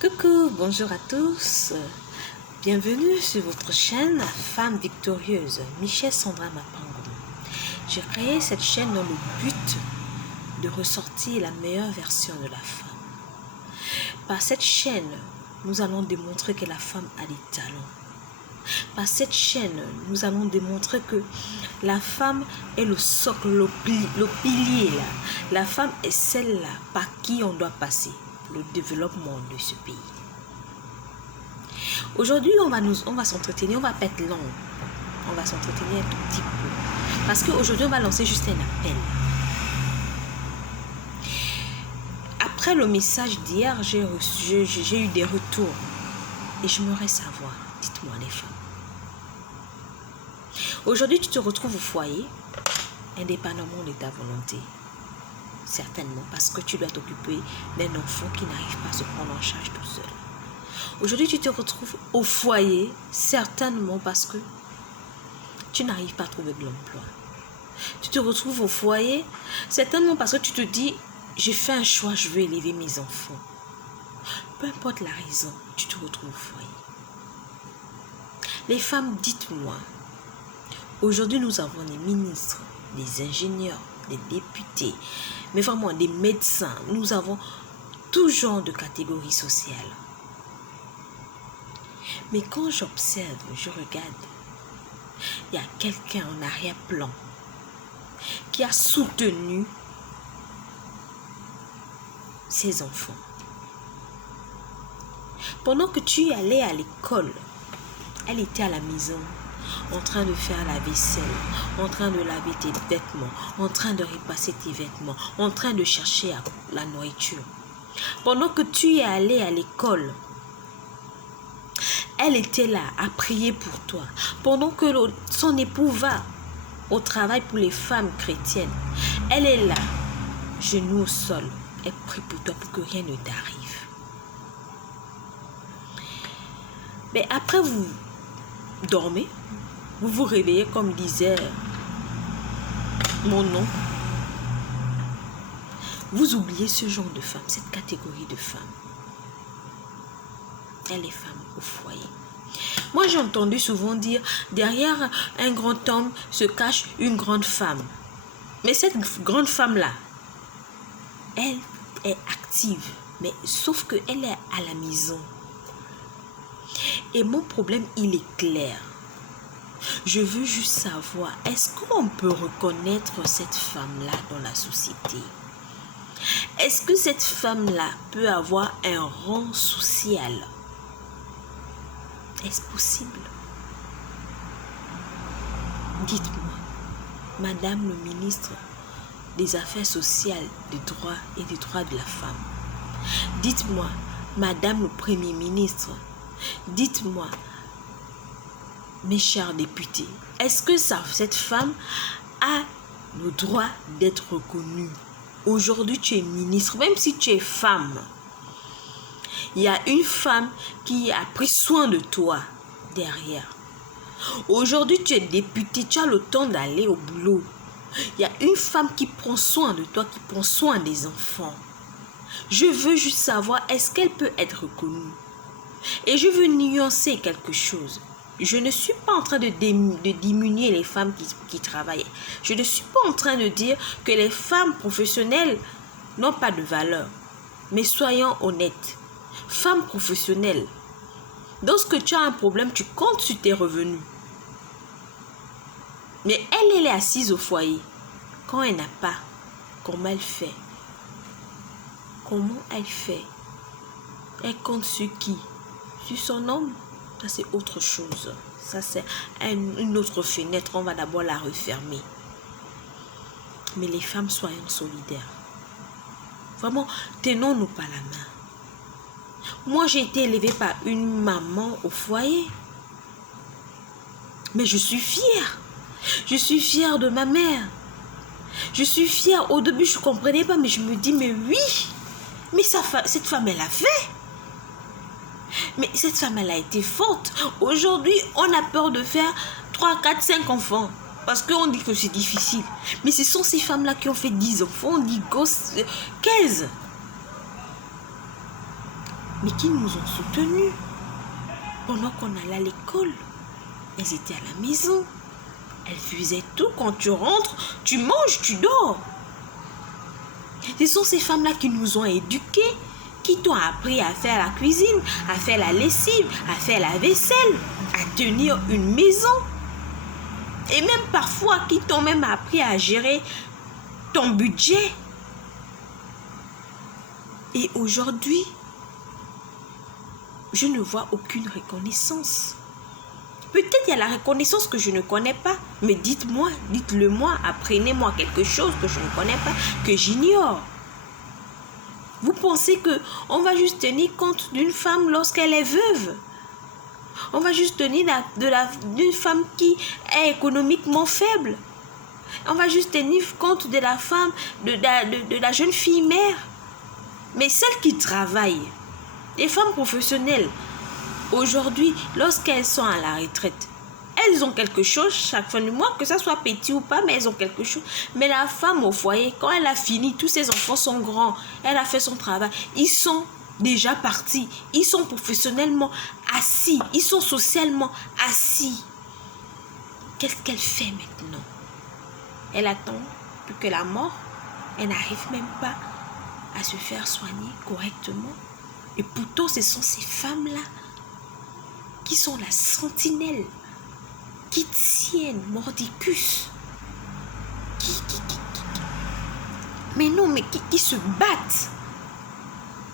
Coucou, bonjour à tous. Bienvenue sur votre chaîne Femme Victorieuse, Michelle Sandra Mapango. J'ai créé cette chaîne dans le but de ressortir la meilleure version de la femme. Par cette chaîne, nous allons démontrer que la femme a des talents. Par cette chaîne, nous allons démontrer que la femme est le socle, le pilier. La femme est celle-là par qui on doit passer pour le développement de ce pays. Aujourd'hui, on va s'entretenir, on va pas être long. On va s'entretenir un tout petit peu. Parce qu'aujourd'hui, on va lancer juste un appel. Après le message d'hier, j'ai eu des retours. Et j'aimerais savoir, dites-moi les femmes. Aujourd'hui, tu te retrouves au foyer, indépendamment de ta volonté. Certainement, parce que tu dois t'occuper d'un enfant qui n'arrive pas à se prendre en charge tout seul. Aujourd'hui, tu te retrouves au foyer, certainement parce que tu n'arrives pas à trouver de l'emploi. Tu te retrouves au foyer, certainement parce que tu te dis, j'ai fait un choix, je veux élever mes enfants. Peu importe la raison, tu te retrouves au foyer. Les femmes, dites-moi, aujourd'hui nous avons des ministres, des ingénieurs, des députés, mais vraiment des médecins. Nous avons tout genre de catégories sociales. Mais quand j'observe, je regarde, il y a quelqu'un en arrière-plan qui a soutenu ses enfants. Pendant que tu allais à l'école, elle était à la maison, en train de faire la vaisselle, en train de laver tes vêtements, en train de repasser tes vêtements, en train de chercher la nourriture. Pendant que tu es allé à l'école, elle était là à prier pour toi. Pendant que son époux va au travail pour les femmes chrétiennes, elle est là, genoux au sol, elle prie pour toi pour que rien ne t'arrive. Mais après, vous dormez, vous vous réveillez comme disait mon nom. Vous oubliez ce genre de femme, cette catégorie de femmes. Elle est femme au foyer. Moi, j'ai entendu souvent dire, derrière un grand homme se cache une grande femme. Mais cette grande femme-là, elle est active, mais sauf qu'elle est à la maison. Et mon problème, il est clair. Je veux juste savoir, est-ce qu'on peut reconnaître cette femme-là dans la société? Est-ce que cette femme-là peut avoir un rang social? Est-ce possible? Dites-moi, Madame le ministre des Affaires sociales, des droits et des droits de la femme. Dites-moi, Madame le Premier ministre. Dites-moi, mes chers députés, est-ce que cette femme a le droit d'être reconnue? Aujourd'hui, tu es ministre, même si tu es femme. Il y a une femme qui a pris soin de toi derrière. Aujourd'hui, tu es député, tu as le temps d'aller au boulot. Il y a une femme qui prend soin de toi, qui prend soin des enfants. Je veux juste savoir, est-ce qu'elle peut être reconnue? Et je veux nuancer quelque chose. Je ne suis pas en train de diminuer les femmes qui travaillent. Je ne suis pas en train de dire que les femmes professionnelles n'ont pas de valeur. Mais soyons honnêtes. Femme professionnelle, lorsque tu as un problème, tu comptes sur tes revenus. Mais elle est assise au foyer. Quand elle n'a pas, comment elle fait? Comment elle fait? Elle compte sur qui? Sur son homme? Ça, c'est autre chose. Ça, c'est une autre fenêtre. On va d'abord la refermer. Mais les femmes, soyons solidaires. Vraiment, tenons-nous par la main. Moi, j'ai été élevée par une maman au foyer. Mais je suis fière. Je suis fière de ma mère. Je suis fière. Au début, je ne comprenais pas, mais je me dis, mais oui. Mais cette femme, elle a fait. Mais cette femme, elle a été forte. Aujourd'hui, on a peur de faire 3, 4, 5 enfants. Parce qu'on dit que c'est difficile. Mais ce sont ces femmes-là qui ont fait 10 enfants, 10 gosses, 15. mais qui nous ont soutenus. Pendant qu'on allait à l'école, elles étaient à la maison. Elles faisaient tout. Quand tu rentres, tu manges, tu dors. Ce sont ces femmes-là qui nous ont éduqués, qui t'ont appris à faire la cuisine, à faire la lessive, à faire la vaisselle, à tenir une maison. Et même parfois, qui t'ont même appris à gérer ton budget. Et aujourd'hui, je ne vois aucune reconnaissance. Peut-être il y a la reconnaissance que je ne connais pas, mais dites-moi, dites-le moi, apprenez-moi quelque chose que je ne connais pas, que j'ignore. Vous pensez qu'on va juste tenir compte d'une femme lorsqu'elle est veuve? On va juste tenir d'une femme qui est économiquement faible? On va juste tenir compte de la femme, de la jeune fille mère? Mais celles qui travaillent, les femmes professionnelles, aujourd'hui, lorsqu'elles sont à la retraite, elles ont quelque chose chaque fin du mois, que ça soit petit ou pas, mais elles ont quelque chose. Mais la femme au foyer, quand elle a fini, tous ses enfants sont grands, elle a fait son travail, ils sont déjà partis, ils sont professionnellement assis, ils sont socialement assis. Qu'est-ce qu'elle fait maintenant? Elle attend plus que la mort, elle n'arrive même pas à se faire soigner correctement. Et pourtant, ce sont ces femmes-là qui sont la sentinelle, qui tiennent mordicus, qui se battent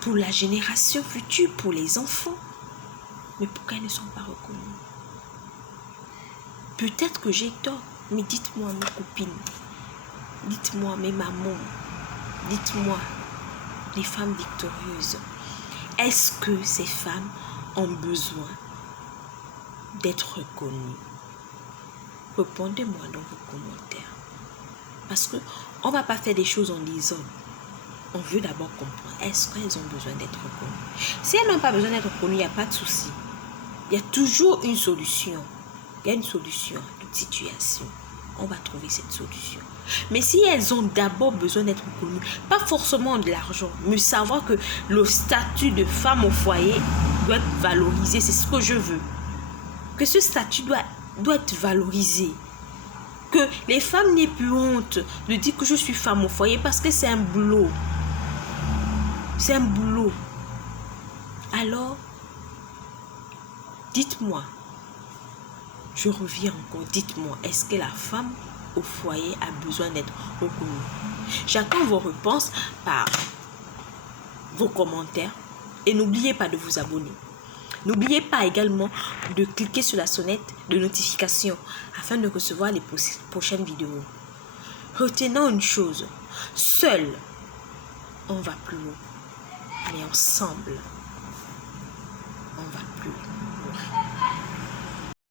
pour la génération future, pour les enfants. Mais pourquoi elles ne sont pas reconnues? Peut-être que j'ai tort, mais dites-moi, mes copines, dites-moi, mes mamans, dites-moi, les femmes victorieuses, est-ce que ces femmes ont besoin d'être reconnues? Répondez-moi dans vos commentaires. Parce qu'on ne va pas faire des choses en lisant. On veut d'abord comprendre. Est-ce qu'elles ont besoin d'être reconnues? Si elles n'ont pas besoin d'être reconnues, il n'y a pas de souci. Il y a toujours une solution. Il y a une solution à toute situation. On va trouver cette solution. Mais si elles ont d'abord besoin d'être reconnues, pas forcément de l'argent, mais savoir que le statut de femme au foyer doit être valorisé, c'est ce que je veux. Que ce statut doit être valorisé. Que les femmes n'aient plus honte de dire que je suis femme au foyer parce que c'est un boulot. C'est un boulot. Alors, dites-moi, je reviens encore, dites-moi, est-ce que la femme au foyer a besoin d'être reconnue? J'attends vos réponses par vos commentaires et n'oubliez pas de vous abonner. N'oubliez pas également de cliquer sur la sonnette de notification afin de recevoir les prochaines vidéos. Retenons une chose, seul, on va plus haut, mais ensemble, on va plus loin.